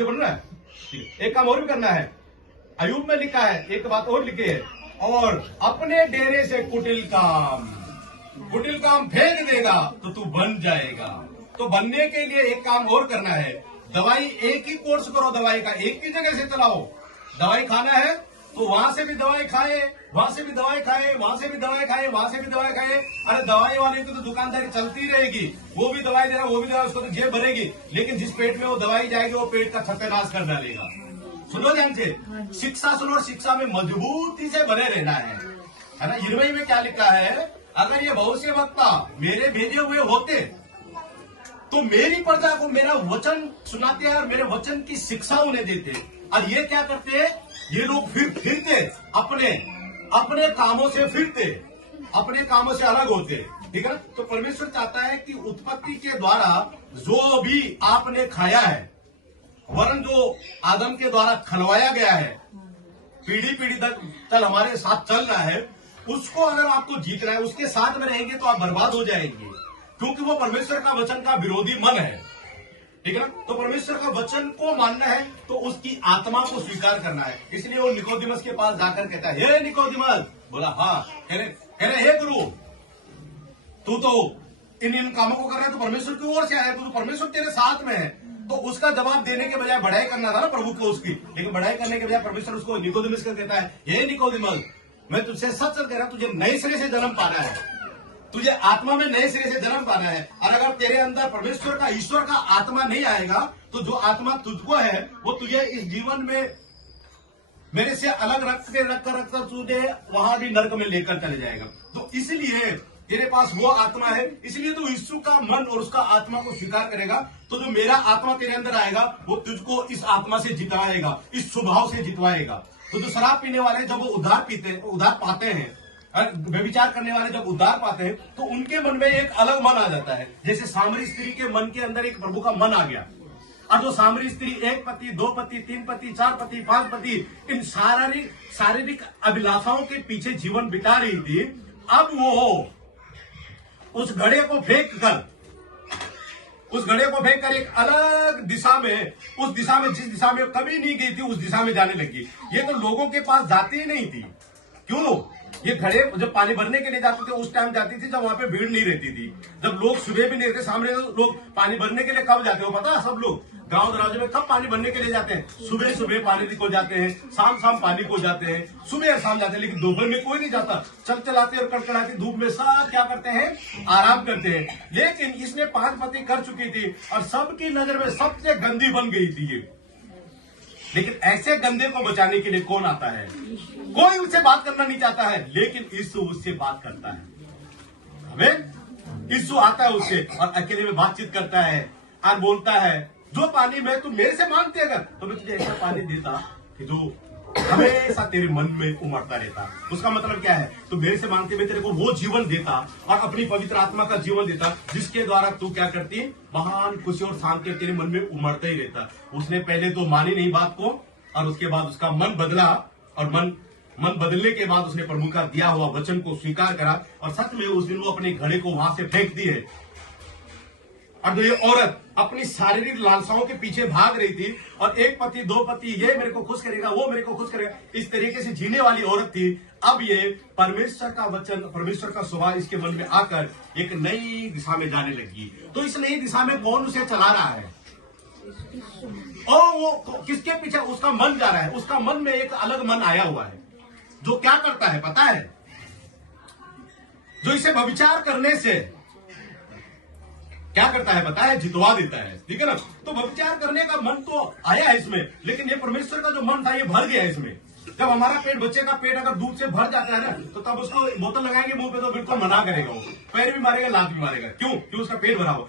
Video बन रहा है। ठीक है, एक काम और भी करना है। अयूब में लिखा है, एक बात और लिखी है, और अपने डेरे से कुटिल काम फेंक देगा तो तू बन जाएगा। तो बनने के लिए एक काम और करना है, दवाई एक ही कोर्स करो, दवाई का एक ही जगह से चलाओ। दवाई खाना है तो वहां से भी दवाई खाए, वहां से भी दवाई खाए, वहां से भी दवाई खाए, वहां से भी दवाई खाए। अरे दवाई वाले की तो दुकानदारी चलती रहेगी, वो भी दवाई दे रहा, वो भी दवाई, उसको तो जेब भरेगी, लेकिन जिस पेट में वो दवाई जाएगी वो पेट का सत्यानाश कर डालेगा। सुनो ध्यान से, शिक्षा सुनो, और शिक्षा में मजबूती से बने रहना है ना। 20 में क्या लिखा है, अगर ये भविष्यवक्ता मेरे भेजे हुए होते तो मेरी प्रजा को मेरा वचन सुनाते हैं और मेरे वचन की शिक्षा उन्हें देते। और ये क्या करते हैं, ये लोग फिरते अपने कामों से फिरते, अपने कामों से अलग होते। ठीक है ना। तो परमेश्वर चाहता है कि उत्पत्ति के द्वारा जो भी आपने खाया है, वरन जो आदम के द्वारा खलवाया गया है, पीढ़ी तक चल हमारे साथ चल रहा है, उसको अगर आपको जीतना है, उसके साथ में रहेंगे तो आप बर्बाद हो जाएंगे, क्योंकि वो परमेश्वर का वचन का विरोधी मन है। ठीक है ना। तो परमेश्वर का वचन को मानना है तो उसकी आत्मा को स्वीकार करना है। इसलिए वो निकोदिमस के पास जाकर कहता है, हे निकोदिमस, बोला हाँ, कह रहे हे गुरु, तू तो इन कामों को कर रहा है तो परमेश्वर की ओर से आया, तो परमेश्वर तेरे साथ में है। तो उसका जवाब देने के बजाय बढ़ाई करना था ना प्रभु को उसकी, लेकिन बढ़ाई करने के बजाय परमेश्वर उसको निकोदिमस का कहता है, हे निकोदिमस, मैं तुझसे सच कह रहा हूं, तुझे नए सिरे से जन्म पाना है, तुझे आत्मा में नए सिरे से जन्म पाना है। और अगर तेरे अंदर परमेश्वर का, ईश्वर का आत्मा नहीं आएगा तो जो आत्मा तुझको है वो तुझे इस जीवन में मेरे से अलग रख कर तुझे वहां भी नर्क में लेकर चले जाएगा। तो इसलिए तेरे पास वो आत्मा है, इसलिए तू यीशु का मन और उसका आत्मा को स्वीकार करेगा, तो जो मेरा आत्मा तेरे अंदर आएगा वो तुझको इस आत्मा से जितवाएगा, इस स्वभाव से जितवाएगा। तो जो शराब पीने वाले जब वो उधार पाते हैं, व्यभिचार करने वाले जब उद्धार पाते हैं, तो उनके मन में एक अलग मन आ जाता है। जैसे सामरी स्त्री के मन के अंदर एक प्रभु का मन आ गया, और जो सामरी स्त्री 1 पति, 2 पति, 3 पति, 4 पति, 5 पति, इन शारीरिक अभिलाषाओं के पीछे जीवन बिता रही थी, अब वो उस घड़े को फेंक कर एक अलग दिशा में, उस दिशा में जिस दिशा में कभी नहीं गई थी, उस दिशा में जाने लगी। ये तो लोगों के पास जाती ही नहीं थी। क्यों? ये घड़े जब पानी भरने के लिए जाते थे उस टाइम जाती थी जब वहां पे भीड़ नहीं रहती थी, जब लोग सुबह भी नहीं थे सामने। लोग पानी भरने के लिए कब जाते हो पता है? सब लोग गांव दराजे में कब पानी भरने के लिए जाते हैं? सुबह पानी को जाते हैं, शाम पानी को जाते हैं, सुबह और शाम जाते हैं, लेकिन दोपहर में कोई नहीं जाता। चलाते और कड़कड़ाती धूप में सब क्या करते हैं? आराम करते हैं। लेकिन इसने 5 पति कर चुकी थी और सबकी नजर में सबसे गंदी बन गई थी ये। लेकिन ऐसे गंदे को बचाने के लिए कौन आता है? कोई उससे बात करना नहीं चाहता है, लेकिन यीशु उससे बात करता है। हमें यीशु आता है उससे और अकेले में बातचीत करता है और बोलता है, जो पानी मैं तू मेरे से मांगते अगर, तो मैं तुझे ऐसा पानी देता कि जो हमेशा तेरे मन में उमड़ता रहता। उसका मतलब क्या है? तू मेरे से मांगते मैं तेरे को वो जीवन देता और अपनी पवित्र आत्मा का जीवन देता, जिसके द्वारा तू क्या करती? महान खुशी और शांति तेरे मन में उमड़ता ही रहता। उसने पहले तो मानी नहीं बात को, और उसके बाद उसका मन बदला, और मन बदलने के बाद उसने प्रभु का दिया हुआ वचन को स्वीकार करा, और सच में उस दिन वो अपने घड़े को वहां से फेंक दी है। और जो ये औरत अपनी शारीरिक लालसाओं के पीछे भाग रही थी, और 1 पति 2 पति, ये मेरे को खुश करेगा, वो मेरे को खुश करेगा, इस तरीके से जीने वाली औरत थी, अब ये परमेश्वर का वचन, परमेश्वर का स्वभाव इसके मन में आकर एक नई दिशा में जाने लगी। तो इस नई दिशा में कौन उसे चला रहा है? और वो किसके पीछे उसका मन जा रहा है? उसका मन में एक अलग मन आया हुआ है, जो क्या करता है पता है? जो इसे व्यभिचार करने से क्या करता है पता है? जितवा देता है। ठीक है ना। तो व्यभिचार करने का मन तो आया है इसमें, लेकिन ये परमेश्वर का जो मन था ये भर गया है इसमें। जब हमारा पेट, बच्चे का पेट अगर दूध से भर जाता है ना, तो तब उसको बोतल लगाएंगे मुंह पे तो बिल्कुल मना करेगा, वो पैर भी मारेगा, लात भी मारेगा। क्यों? क्यों? उसका पेट भरा हुआ।